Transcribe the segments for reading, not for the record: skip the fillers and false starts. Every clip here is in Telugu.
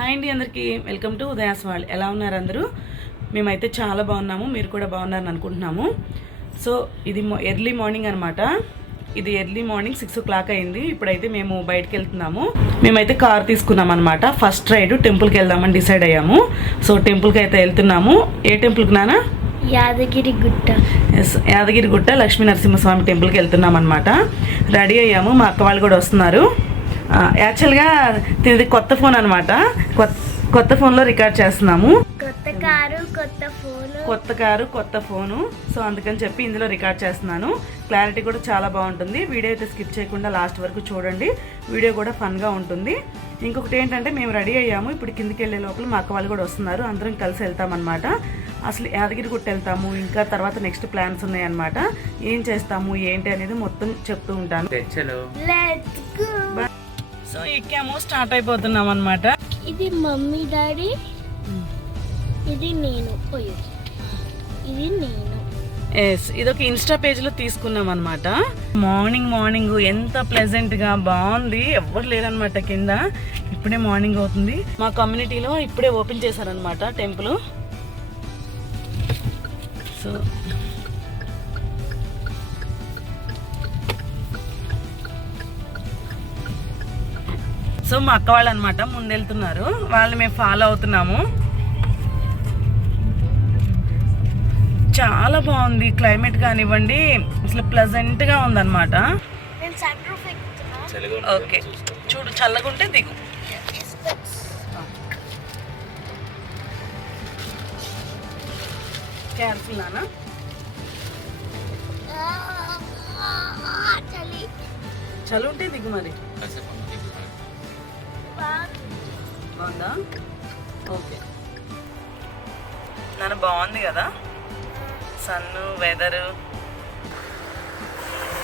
హాయ్ అండి, అందరికీ వెల్కమ్ టు ఉదయాస్ వరల్డ్. ఎలా ఉన్నారు అందరూ? మేమైతే చాలా బాగున్నాము, మీరు కూడా బాగున్నారని అనుకుంటున్నాము. సో ఇది ఎర్లీ మార్నింగ్ అనమాట. ఇది ఎర్లీ మార్నింగ్ 6 o'clock అయింది. ఇప్పుడైతే మేము బయటకు వెళ్తున్నాము. మేమైతే కార్ తీసుకున్నాం అనమాట. ఫస్ట్ రైడ్ టెంపుల్కి వెళ్దామని డిసైడ్ అయ్యాము. సో టెంపుల్కి అయితే వెళ్తున్నాము. ఏ టెంపుల్కి నానా? యాదగిరిగుట్ట. ఎస్, యాదగిరిగుట్ట లక్ష్మీ నరసింహస్వామి టెంపుల్కి వెళ్తున్నాం అనమాట. రెడీ అయ్యాము, మా అక్క వాళ్ళు కూడా వస్తున్నారు. యాక్చువల్గా ఇది కొత్త ఫోన్ అనమాట. కొత్త ఫోన్లో రికార్డ్ చేస్తున్నాము. కొత్త కారు కొత్త ఫోను. సో అందుకని చెప్పి ఇందులో రికార్డ్ చేస్తున్నాను. క్లారిటీ కూడా చాలా బాగుంటుంది. వీడియో అయితే స్కిప్ చేయకుండా లాస్ట్ వరకు చూడండి. వీడియో కూడా ఫన్గా ఉంటుంది. ఇంకొకటి ఏంటంటే మేము రెడీ అయ్యాము. ఇప్పుడు కిందికి వెళ్ళే లోపల మా అక్క వాళ్ళు కూడా వస్తున్నారు. అందరం కలిసి వెళ్తామన్నమాట. అసలు యాదగిరిగుట్ట వెళ్తాము, ఇంకా తర్వాత నెక్స్ట్ ప్లాన్స్ ఉన్నాయన్నమాట. ఏం చేస్తాము ఏంటి అనేది మొత్తం చెప్తూ ఉంటాను. సో ఎక్కాము, స్టార్ట్ అయిపోతున్నాం అనమాట. ఇది మమ్మీ డాడీ, ఇది నేను, ఇది నేను. ఎస్, ఇదొక ఇన్స్టా పేజ్లో తీసుకున్నాం అనమాట. మార్నింగ్ ఎంత ప్లెజెంట్గా బాగుంది. ఎవ్వరు లేరనమాట కింద. ఇప్పుడే మార్నింగ్ అవుతుంది. మా కమ్యూనిటీలో ఇప్పుడే ఓపెన్ చేశారనమాట టెంపుల్. సో మా అక్క వాళ్ళు అనమాట ముందెళ్తున్నారు, వాళ్ళు మేము ఫాలో అవుతున్నాము. చాలా బాగుంది క్లైమేట్ కానివ్వండి, అసలు ప్లెజెంట్గా ఉందన్నమాట. ఓకే, చూడు చల్లగుంటే దిగు. కేర్ఫుల్ నానా. చలి ఉంటే దిగు మరి. బాగుందా? ఓకే నాన్న, బాగుంది కదా సన్ వెదరు.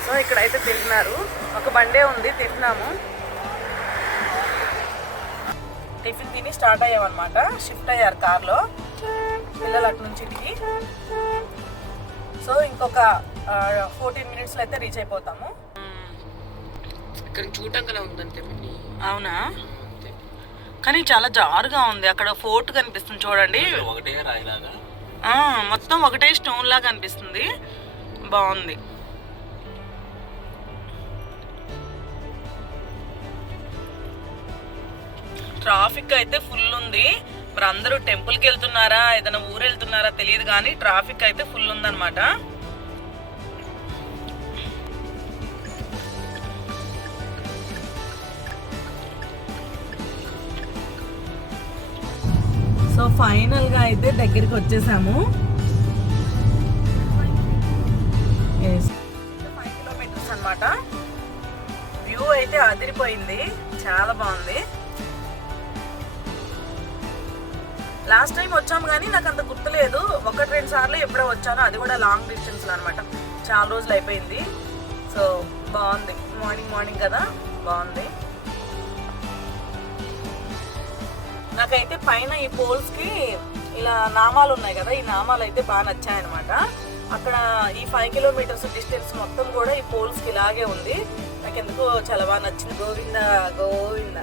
సో ఇక్కడైతే తింటున్నారు. ఒక బండే ఉంది, తింటున్నాము. టిఫిన్ తిని స్టార్ట్ అయ్యామన్నమాట. షిఫ్ట్ అయ్యారు కార్లో పిల్లలు అటు నుంచి ఇంటికి. సో ఇంకొక 14 minutesలో అయితే రీచ్ అయిపోతాము. ఇక్కడ చూడటంగా ఉందంటే అవునా, కానీ చాలా జారుగా ఉంది. అక్కడ ఫోర్ట్ కనిపిస్తుంది చూడండి, మొత్తం ఒకటే స్టోన్ లాగా కనిపిస్తుంది. బాగుంది. ట్రాఫిక్ అయితే ఫుల్ ఉంది. మరి అందరూ టెంపుల్కి వెళ్తున్నారా ఏదైనా ఊరు వెళ్తున్నారా తెలియదు, కానీ ట్రాఫిక్ అయితే ఫుల్ ఉందన్నమాట. సో ఫైనల్గా అయితే దగ్గరికి వచ్చేసాము. 5 kilometers అనమాట. వ్యూ అయితే అదిరిపోయింది, చాలా బాగుంది. లాస్ట్ టైం వచ్చాము కానీ నాకు అంత గుర్తులేదు. 1-2 సార్లు ఎప్పుడో వచ్చాను, అది కూడా లాంగ్ డిస్టెన్స్లో అనమాట. చాలా రోజులు అయిపోయింది. సో బాగుంది. మార్నింగ్ కదా, బాగుంది. నాకైతే పైన ఈ పోల్స్కి ఇలా నామాలు ఉన్నాయి కదా, ఈ నామాలు అయితే బాగా నచ్చాయన్నమాట. అక్కడ ఈ 5 kilometers డిస్టెన్స్ మొత్తం కూడా ఈ పోల్స్కి ఇలాగే ఉంది. నాకు ఎందుకో చాలా బాగా నచ్చింది. గోవింద గోవింద.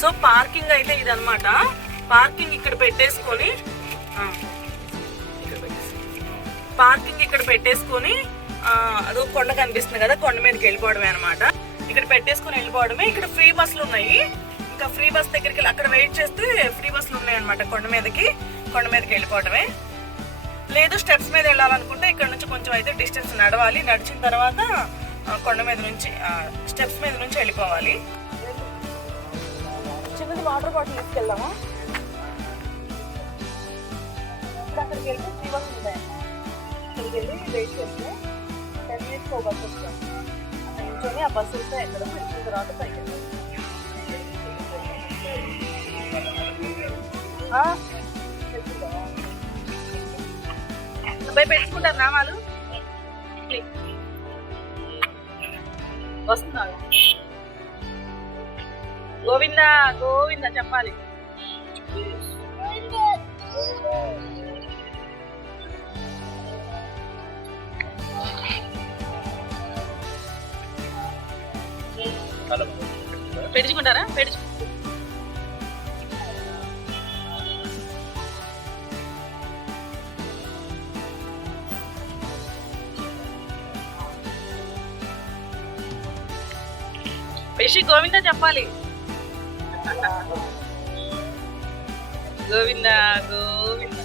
సో పార్కింగ్ అయితే ఇదనమాట. పార్కింగ్ ఇక్కడ పెట్టేసుకొని అదో కొండ కనిపిస్తుంది కదా, కొండ మీదకి వెళ్ళిపోవడమే అనమాట. ఇక్కడ పెట్టేసుకొని వెళ్ళిపోవడమే. ఇక్కడ ఫ్రీ బస్సులు ఉన్నాయి. ఇంకా ఫ్రీ బస్ దగ్గరికి వెళ్ళి అక్కడ వెయిట్ చేస్తే ఫ్రీ బస్సులు ఉన్నాయి అనమాట. కొండ మీదకి వెళ్ళిపోవడమే. లేదు స్టెప్స్ మీద వెళ్ళాలనుకుంటే ఇక్కడ నుంచి కొంచెం అయితే డిస్టెన్స్ నడవాలి. నడిచిన తర్వాత కొండ మీద నుంచి స్టెప్స్ మీద నుంచి వెళ్ళిపోవాలి. చిన్నది వాటర్ బాటిల్ తీసుకెళ్దామా? అక్కడికి వెళ్తే ఫ్రీ బస్ ఉంటాయి. అక్కడికి వెళ్ళి వెయిట్ చేస్తే 10 minutes ఒక బస్సు వస్తుంది. అక్కడ నిల్చొని ఆ బస్సు వస్తే ఎక్కడ వచ్చిన తర్వాత పైకి వెళ్ళాలి. అబ్బాయి పెట్టుకుంటారు నామాలు. వస్తున్నా గోవిందా గోవిందా చెప్పాలి. పెట్టుకుంటారా? పెట్టి గోవిందా చెప్పాలి. గోవిందా గోవిందా.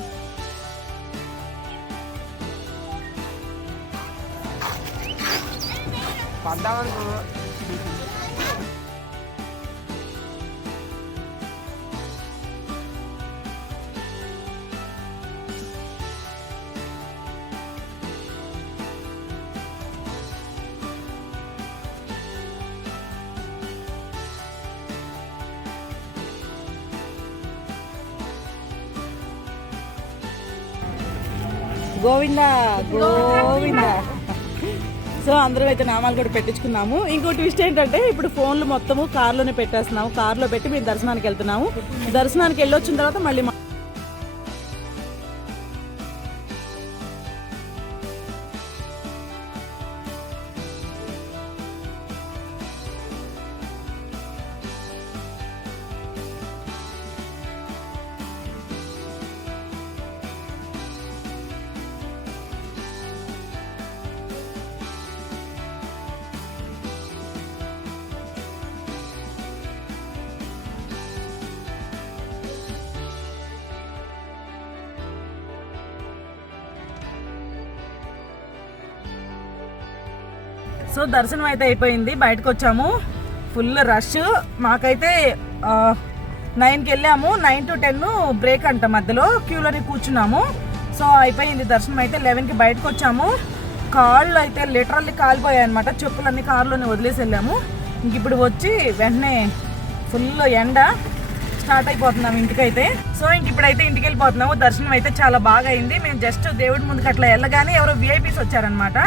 గోవిందా గోవిందా. సో అందరం అయితే నామాలు కూడా పెట్టించుకున్నాము. ఇంకో ట్విస్ట్ ఏంటంటే ఇప్పుడు ఫోన్లు మొత్తము కార్లోనే పెట్టేస్తున్నాము. కార్లో పెట్టి మేము దర్శనానికి వెళ్తున్నాము. దర్శనానికి వెళ్ళొచ్చిన తర్వాత మళ్ళీ సో దర్శనం అయితే అయిపోయింది. బయటకు వచ్చాము. Full rush. మాకైతే 9కి వెళ్ళాము. 9 to 10 బ్రేక్ అంట. మధ్యలో క్యూలోని కూర్చున్నాము. సో అయిపోయింది దర్శనం అయితే. 11కి బయటకు వచ్చాము. కాళ్ళు అయితే లిటరల్లీ కాలిపోయాయి అనమాట. చెప్పులన్నీ కారులోనే వదిలేసి వెళ్ళాము. ఇంక ఇప్పుడు వచ్చి వెంటనే ఫుల్ ఎండ స్టార్ట్ అయిపోతున్నాము ఇంటికైతే. సో ఇంక ఇప్పుడైతే ఇంటికి వెళ్ళిపోతున్నాము. దర్శనం అయితే చాలా బాగా అయింది. మేము జస్ట్ దేవుడి ముందుకు అట్లా వెళ్ళగానే ఎవరో విఐపీస్ వచ్చారనమాట.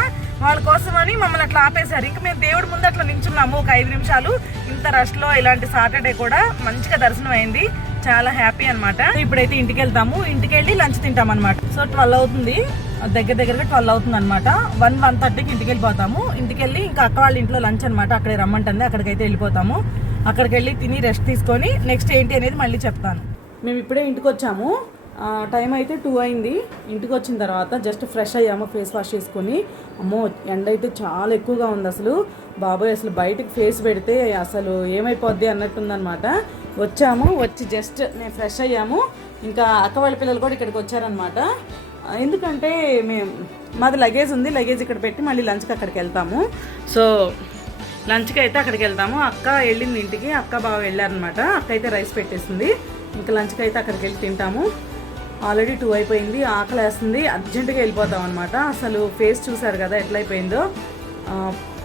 వాళ్ళ కోసమని మమ్మల్ని అట్లా ఆపేశారు. ఇంకా మేము దేవుడి ముందు అట్లా నించున్నాము ఒక 5 నిమిషాలు. ఇంత రష్లో ఇలాంటి సాటర్డే కూడా మంచిగా దర్శనం అయింది. చాలా హ్యాపీ అనమాట. ఇప్పుడైతే ఇంటికి వెళ్తాము. ఇంటికి వెళ్ళి లంచ్ తింటాం అనమాట. సో 12 అవుతుంది. దగ్గరగా 12 అవుతుంది అనమాట. 1:30కి ఇంటికి వెళ్ళిపోతాము. ఇంటికి వెళ్ళి ఇంకా అక్క వాళ్ళ ఇంట్లో లంచ్ అనమాట. అక్కడే రమ్మంటుంది. అక్కడికైతే వెళ్ళిపోతాము. అక్కడికి వెళ్ళి తిని రెస్ట్ తీసుకొని నెక్స్ట్ ఏంటి అనేది మళ్ళీ చెప్తాను. మేము ఇప్పుడే ఇంటికి వచ్చాము. టైం అయితే 2 అయింది. ఇంటికి వచ్చిన తర్వాత జస్ట్ ఫ్రెష్ అయ్యాము. ఫేస్ వాష్ చేసుకొని. అమ్మో ఎండ అయితే చాలా ఎక్కువగా ఉంది అసలు. బాబాయ్ అసలు బయటకు ఫేస్ పెడితే అసలు ఏమైపోద్ది అన్నట్టుందనమాట. వచ్చాము. వచ్చి జస్ట్ నేను ఫ్రెష్ అయ్యాము. ఇంకా అక్క వాళ్ళ పిల్లలు కూడా ఇక్కడికి వచ్చారనమాట. ఎందుకంటే మాది లగేజ్ ఉంది. లగేజ్ ఇక్కడ పెట్టి మళ్ళీ లంచ్కి అక్కడికి వెళ్తాము. సో లంచ్కి అయితే అక్కడికి వెళ్తాము. అక్క వెళ్ళింది ఇంటికి. అక్క బాగా వెళ్ళారనమాట. అక్క అయితే రైస్ పెట్టేసింది. ఇంకా లంచ్కి అయితే అక్కడికి వెళ్ళి తింటాము. ఆల్రెడీ 2 అయిపోయింది. ఆకలి వేస్తుంది. అర్జెంటుగా వెళ్ళిపోతాం అనమాట. అసలు ఫేస్ చూసారు కదా ఎట్లయిపోయిందో.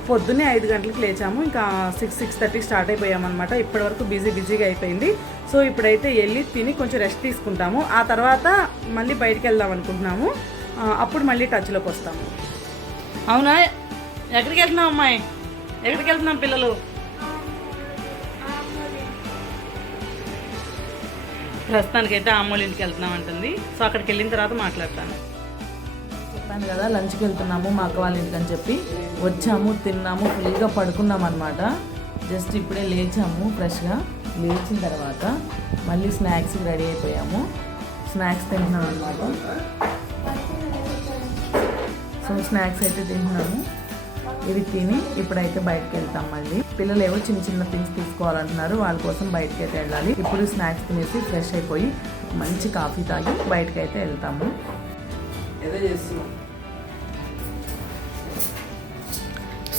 పొద్దున్నే 5 గంటలకు లేచాము. ఇంకా 6:30కి స్టార్ట్ అయిపోయామన్నమాట. ఇప్పటివరకు బిజీగా అయిపోయింది. సో ఇప్పుడైతే వెళ్ళి తిని కొంచెం రెస్ట్ తీసుకుంటాము. ఆ తర్వాత మళ్ళీ బయటికి వెళ్దాం అనుకుంటున్నాము. అప్పుడు మళ్ళీ టచ్లోకి వస్తాము. అవునా? ఎక్కడికి వెళ్తున్నాం అమ్మాయి? ఎక్కడికి వెళ్తున్నాం పిల్లలు? ప్రస్తుతానికైతే అమ్మోళ్ళ ఇంటికి వెళ్తున్నాం అంటుంది. సో అక్కడికి వెళ్ళిన తర్వాత మాట్లాడతాను. చెప్పాను కదా లంచ్కి వెళ్తున్నాము మా అక్క వాళ్ళ ఇంటికి అని చెప్పి. వచ్చాము, తిన్నాము, ఫుల్గా పడుకున్నాం అనమాట. జస్ట్ ఇప్పుడే లేచాము ఫ్రెష్గా. లేచిన తర్వాత మళ్ళీ స్నాక్స్కి రెడీ అయిపోయాము. స్నాక్స్ తింటున్నాం అన్నమాట. సో స్నాక్స్ అయితే తింటున్నాము. ఇవి తిని ఇప్పుడైతే బయటకు వెళ్తాం. మళ్ళీ పిల్లలు ఏవో చిన్న చిన్న థింగ్స్ తీసుకోవాలంటున్నారు, వాళ్ళ కోసం బయటకి అయితే వెళ్ళాలి. ఇప్పుడు స్నాక్స్ తినేసి ఫ్రెష్ అయిపోయి మంచి కాఫీ తాగి బయటకు అయితే వెళ్తాము.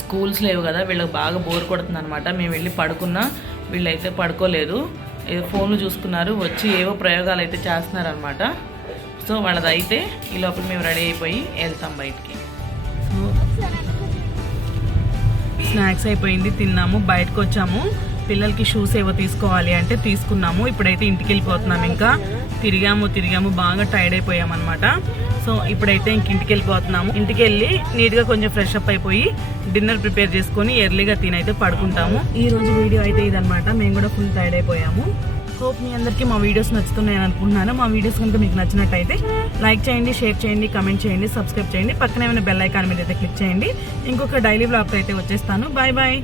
స్కూల్స్ లేవు కదా, వీళ్ళకి బాగా బోర్ కొడుతుంది అనమాట. మేము వెళ్ళి పడుకున్నా వీళ్ళైతే పడుకోలేదు, ఏదో ఫోన్లు చూసుకున్నారు, వచ్చి ఏవో ప్రయోగాలు అయితే చేస్తున్నారనమాట. సో వాళ్ళది అయితే ఈ లోపల మేము రెడీ అయిపోయి వెళ్తాం బయటికి. సో స్నాక్స్ అయిపోయింది, తిన్నాము, బయటకు వచ్చాము. పిల్లలకి షూస్ ఏవో తీసుకోవాలి అంటే తీసుకున్నాము. ఇప్పుడైతే ఇంటికి వెళ్ళిపోతున్నాము. ఇంకా తిరిగాము బాగా టైర్డ్ అయిపోయామన్నమాట. సో ఇప్పుడైతే ఇంటికి వెళ్ళిపోతున్నాము. ఇంటికి వెళ్ళి నీట్గా కొంచెం ఫ్రెష్ అప్ అయిపోయి డిన్నర్ ప్రిపేర్ చేసుకొని ఎర్లీగా తినైతే పడుకుంటాము. ఈ రోజు వీడియో అయితే ఇదనమాట. మేము కూడా ఫుల్ టైర్డ్ అయిపోయాము. హోప్ మీ అందరికీ మా వీడియోస్ నచ్చుతున్నాయని అనుకుంటున్నాను. మా వీడియోస్ కనుక మీకు నచ్చినట్టయితే లైక్ చేయండి, షేర్ చేయండి, కమెంట్ చేయండి, సబ్స్క్రైబ్ చేయండి. పక్కనే ఉన్న బెల్ ఐకాన్ మీద అయితే క్లిక్ చేయండి. ఇంకొక డైలీ వ్లాగ్తో అయితే వచ్చేస్తాను. Bye bye.